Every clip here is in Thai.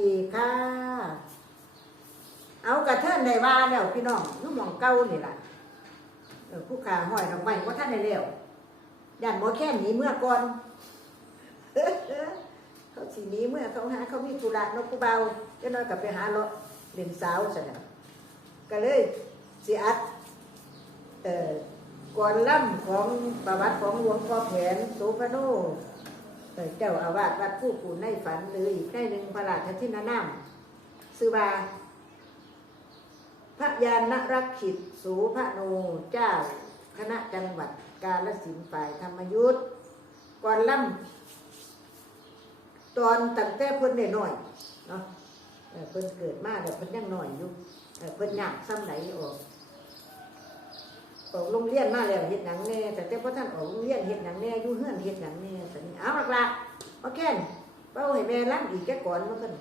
ดีค่ะเอากระเทินในว่าแล้วพี่น้องนุ่มมองเก้านี่ล่ะผู้ขาห้อยดอกไม้ว่าท่านในเร็วย่านหมอแค่หนีเมื่อก่อนเขาสีนี้เมื่อเขาหาเขามีธุระนกผู้เบาจะน้อยกับไปหาเลาะเล่นสาวซะแล้วก็เลยสิอัดก่อนล่ำของประวัติของหลวงพ่อแผนโสภโนเจ้าอาวาสวัดผู้ปู่ในฝันหรืออีกได้หนึ่งพระราชทินานามชื่อว่าพระยานรักขิตโสภโนเจ้าคณะจังหวัดกาฬสินธุ์ฝ่ายธรรมยุทธก่อนล่ำตอนตั้งแต่เพิ่นน้อยเนาะเพิ่นเกิดมาแต่เพิ่นยังน้อยอยู่เพิ่นยากซ้ำไหนออกโรงเรียนมาแล้วเฮ็ดหยังแน่แต่พอท่านออกโรงเรียนเฮ็ดหยังแน่อยู่เฮือนเฮ็ดหยังแน่แต่นี่เอาหลักๆมาแค่นเป้าให้แม่ล้างอีกแค่ก่อนมากัน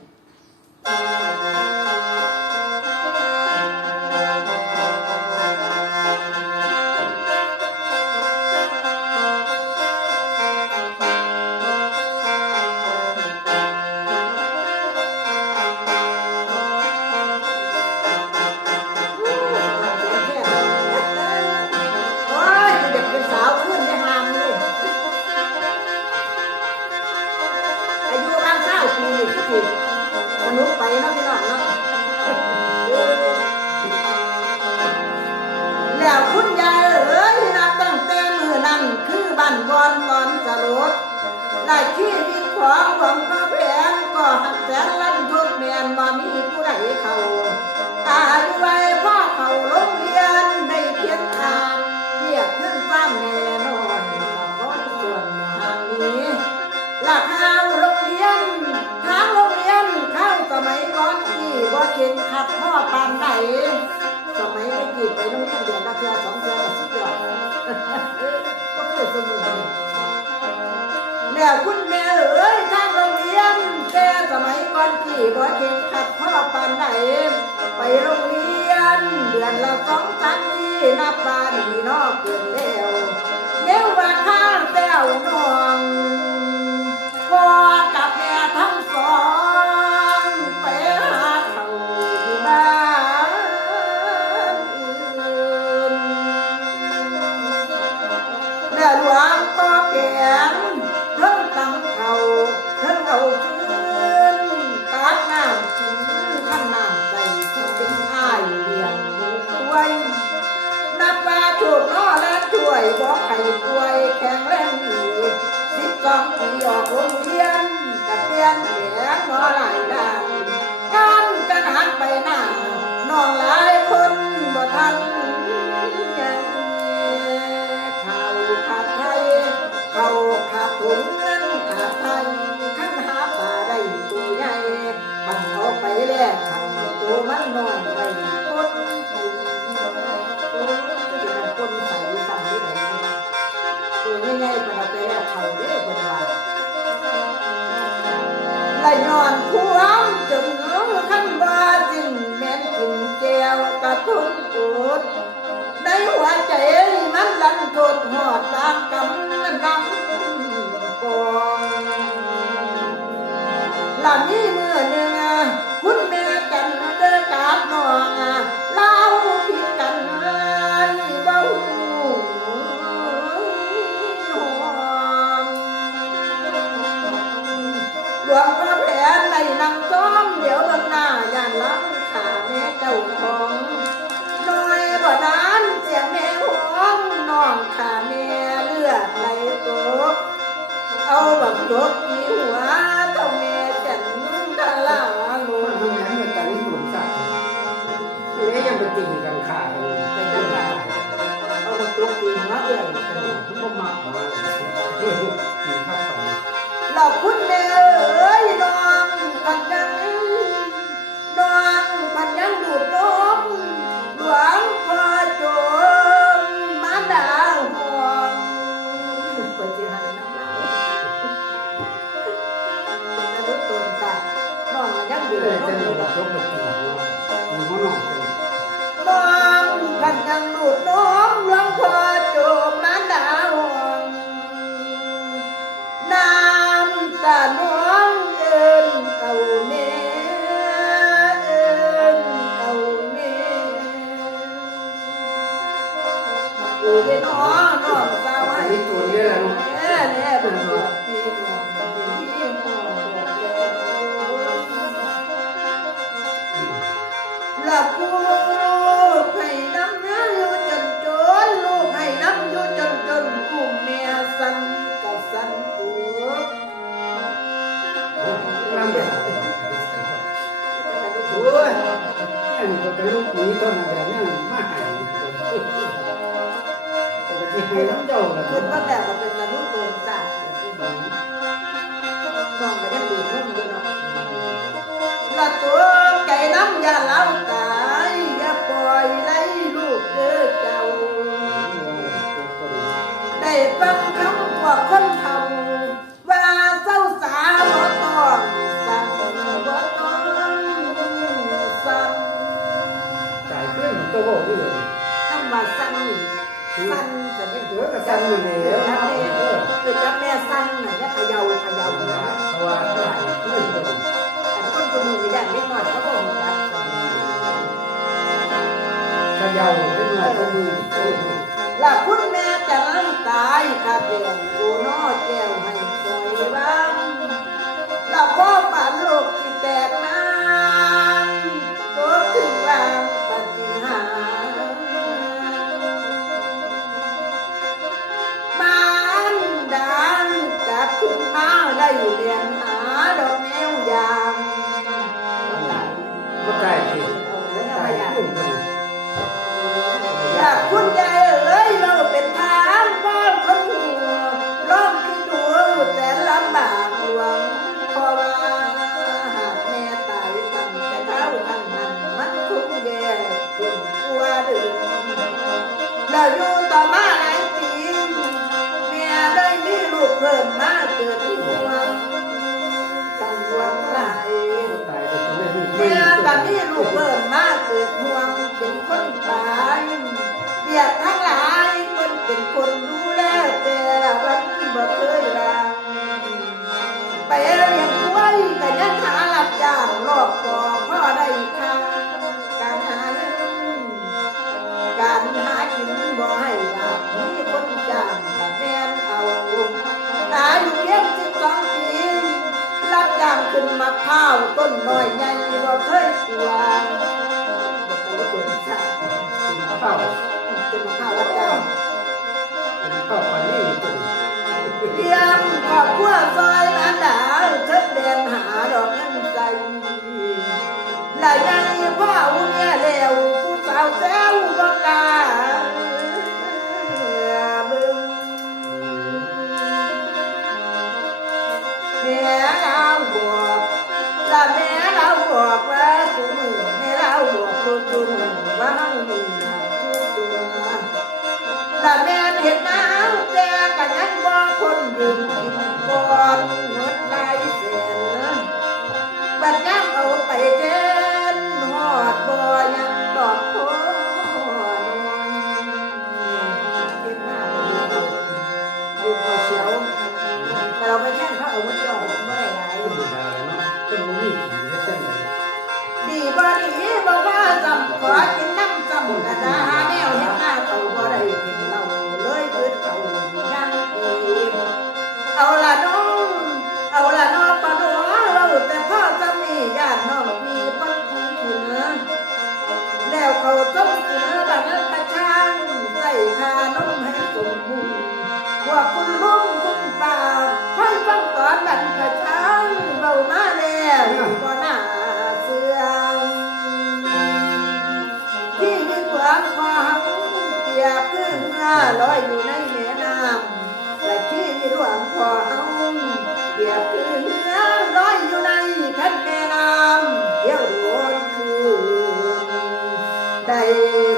สนุกไปเนาะพี่น้องเนาะแล้วคุณยายเอ๋ยนับตั้งแต่มือนั้นคือบ้านบอนตอนสลดได้ชีวิตของหลวงพ่อแผนก็หักแสนลั่นทุกแมนบ่มีผู้ใดเขาอายุไว้พ่อเขาโรงเรียนได้เพียงทางเรียกเพื่อนฟ้านแน่นอนเพราะส่วนทางนี้ราคาโรงเรียนทางโรงเรียนเข้าสมัยก่อนที่ว่าเข็นขัดพ่อปานไหนสมัยไปกีดไปโรงเรียนเดือนละเทื่อ2 เทื่อสุดยอดก็คือสมุนแล้วคุณแม่เอ๋ยทางโรงเรียนแต่สมัยก่อนที่ว่าเข็นขัดพ่อปานไหนไปโรงเรียนเดือนละ2 ครั้งที่นับบ้านนี่นอกเกินแล้วเดี๋ยวว่าข้าแต้วน้องพ่อกับแม่ทั้งสองไปหาเขาที่บ้านอื่นแล้วหลวงพ่อแผนเพิ่งตั้งเขาเพิ่งเอาคืนตักน้ำกินข้างน้ำใส่เป็นอ้ายเลี้ยงลูกไว้นับว่าถูกล้อและช่วยบอกไข่ป่วยแข็งแรงดี12 ปีออกโรงเรียนกับเรียนแหวนนอหลายด้านการกระหันไปหน้าน้องหลายคนบ่ทันยังเขาขาดไทยเขาขาดถุงเงินขาดไทยขันหาปลาได้ตัวใหญ่บังเอาไปแลกเขาตัวมันน้อยไปคนที่มันคนใส่สั่งที่ไหนตัวง่ายๆมันเอาไปแลกเขาเด้อเป็นว่าไหลนอนความจนขั้นว่าจิ้นแม่นกินแก้วกระทุ้งตูดในหัวใจมันลันทดหอดตามกำมันดังกองละมีเมื่อหนึ่งคุณแม่กันเดินกาดนองเล่าผิดกันเบาหลวงพ่อแผนในนั่งซ้อมเดี๋ยวเบิ่งหน้าย่านล้ำขาแม่เจ้าของน้อยบ่นานเสียงแม่ห้องน้องขาแม่เลือดไหลตกเอาบักตกที่หัวเจ้าแม่จันดาลาโลน ทำงานเหมือนกันที่สวนสัตว์แล้วยังไปตีกันขากันเป็นยังไง เอาบักตกที่หัวเอื้อย ทุกคนมาตีข้าวไป เราคุณแม่เอ๋ยน้องปัญญังน้องปัญญังดูดนมหลวงพ่อโจมมาดาห่วงเปิดเสียงให้น้ำลายแต่รถตูนตาน้องมันยังดูด เลย น จะ ม มี อยู่ แบบยกแบบตีหัวมีหัวหนองกัน น้องปัญญังดูดนมหลวงพ่อโจมมาดาห่วงน้ำตาน้องเอิ้นเอาแม่ ละผู้ให้น้ำเนื้ออยู่จนจนลูกให้น้ำอยู่จนจนผู้เมียสั่นก็สั่นตัว นั่นเด็กโอ้ยอันนี้ก็เป็นลูกหมีต้นอะไรเนี่ยมาหายปกติให้น้ำเจ้าละ คือตั้งแต่ก็เป็นมนุษย์ตัวจ้าน้องก็ยังดูนุ่มอยู่เนาะละตัวใจน้ำอย่าเล่าตายอย่าปล่อยไหลลูกเด้อเจ้าได้ฟังคำพวกคนเฒ่าว่าเศร้าสาวบ่ต้องสั่นบ่ต้องสั่น จ่ายขึ้นตัวโบ้ที่เลย คำว่าสั่นนี่สั่นจะได้ เหลือกับสันอยู่แล้ว จับแม่คือจับแม่สั่นน่ะเนี่ยเขย่าเขย่า เพราะว่าจ่ายขึ้นตัว แต่คนตัวมืออย่างเล็กน้อยเขาบอกจับ ขยาวให้หน่อยตัวมือ แล้วคุณแม่จะน้ำตายข้าเปลี่ยนดูนอแก้วให้สวยบ้างแล้วพ่อฝันลูกที่แตกน้ำตัวถึงวางปฏิหารบ้านดังจากขึ้นมาได้เรียนหาดอกแนวยาง ก็จ่ายผิด เอาเงินเอา จ่า ไป ย อย่าง ขึ้นตัว อยากคุณยายเอ้ยเราเป็นทางบ้านคนหัวร้องคิดดูแต่ลำบากหวงเพราะว่าหากแม่ตายตั้งแต่เท้าข้างนั้นมันคงแย่คนกลัวเดิมแล้วอยู่ต่อมาหลายปีแม่ได้มีลูกเพิ่มมาเกิดห่วงกังวลหลาย ตายไปตัวไม่รู้ เมื่อตอนนี้ลูกเบิ่มมาเกิดห่วงเป็นคนตายเบียดทั้งหลายคนเป็นคนดูแลแต่วันบ่เคยลาไปเลี้ยงไว้ก็ยังหารับจ้างรอบก่อพ่อได้ค่าการหาเงินการหากินบ่ให้ยากมีคนจ้างก็แม่นเอาอายุเพียง12 ปีรับจ้างขึ้นมะพร้าวต้นน้อยใหญ่บ่เคยกลัวบ่เคยตัวชา เข้า เป็นมะพร้าวรับจ้าง เข้าคนนี้ตัว เลี้ยงครอบครัวซอยนั้นดาวเชิดเดินหาดอกเงินใจและยังพ่อเมียแล้วผู้สาวแซวบ่กล้าเบิ่งแม่เราบอกและแม่เราบอกว่าสุมือแม่เราบอกตุนว่าเฮานี่นะผู้ตัวและแม่เห็นน้ำแต่ก็ยังบ่คนดื่มกินก่อนหมดหลายแสนบัดยามเอาไปเจนฮอดบ่ยังดอกโพน้อยเห็นหน้าก็ดูเขาเสียวแต่เราไปแค่เขาเอาหมดยอดบ่ได้หลาย ธรรมดาเนาะเป็นมุ้งผีให้เต้นเลย ดีบ่ดีบ่ว่าจำขอกินน้ำจำกระดาแนวเห็นหน้าเขาบ่ได้กินเหล้าเลยคืนเขายังอีกเอาละน้องเอาละน้องปะหนัวเราแต่พ่อจะมีญาติน้องมีคนคุยถึงแล้วเขาต้มเสือบันกระช่างใส่คาน้องให้สมบูรณ์ว่าคุณลุงคุณป้าค่อยฟังตอนบันกระช่างเบามาแล้วบ่น่าเสือที่มีความความเกียบขึ้นลอยอยู่ในแม่น้ำและที่มีหลวงพ่อเฮาเกียบขึ้นลอยอยู่ในคันแม่น้ำเที่ยวโดนคืนได้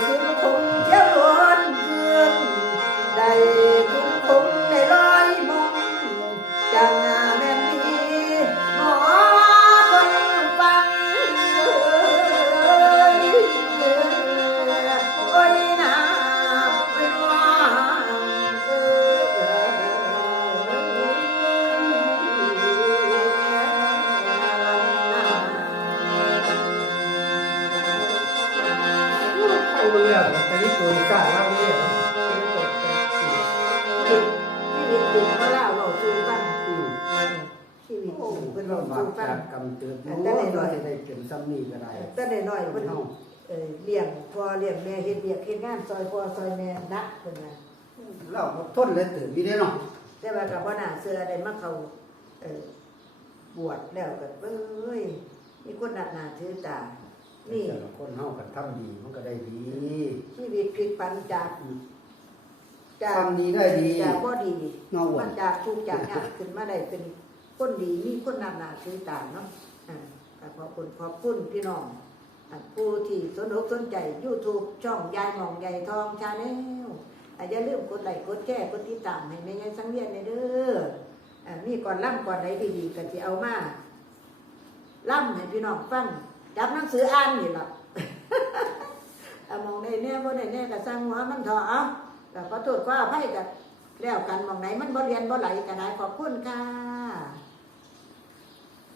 ขึ้นคงเที่ยวโดนคืนได้ขึ้นคงได้ลอยมงจังแม่นดีหมอคนฟังโอ้ยนาโอ้ยน้องเข้าเรื่องแต่นี่ตัวกล้าเล่าเนี่ย ชีวิตจริงเขาเล่าเราสู่กันชีวิตจริงเป็น เรา เรา บา สู่ ด กัน จากกำเตือนรู้ว่าจะได้เก็บซ้ำนี่ก็ได้ แต่น้อยๆเพิ่น เลี้ยงพ่อเลี้ยงแม่เฮ็ดเวียกเฮ็ดงานซอยพ่อซอยแม่นักเพิ่นว่า เราอดทนเลยตื่นมีได้เนาะ แต่ว่าก็บ่น่าเชื่อได้มาเข้าบวชแล้วก็เอ้ยมีคนนับหน้าถือตานี่ แต่ละคนเฮาก็ทำดีมันก็ได้ดี ชีวิตพลิกผันจาก ทำดีได้ดี จากบ่ดี เงาหวาน มันจากทุกข์จากยากขึ้นมาได้เป็นคนดีมีคนนับหน้าถือตาเนาะก็ขอบคุณพี่น้องผู้ที่สนอกสนใจ YouTube ช่องยายหม่องใหญ่ทองชาแนลอย่าลืมกดไลค์กดแชร์กดติดตามให้แม่ยายสังเวียนเด้อมีก่อนล่ำก่อนไหนดีๆก็สิเอามาล่ำให้พี่น้องฟังจับหนังสืออ่านนี่ล่ะ มองได้แน่บ่ได้แน่ก็สร้างหัวมันเถาะเอาก็ขอโทษขออภัยก็แล้วกันมองไหนมันบ่เรียนบ่ไหลก็ได้ขอบคุณค่ะ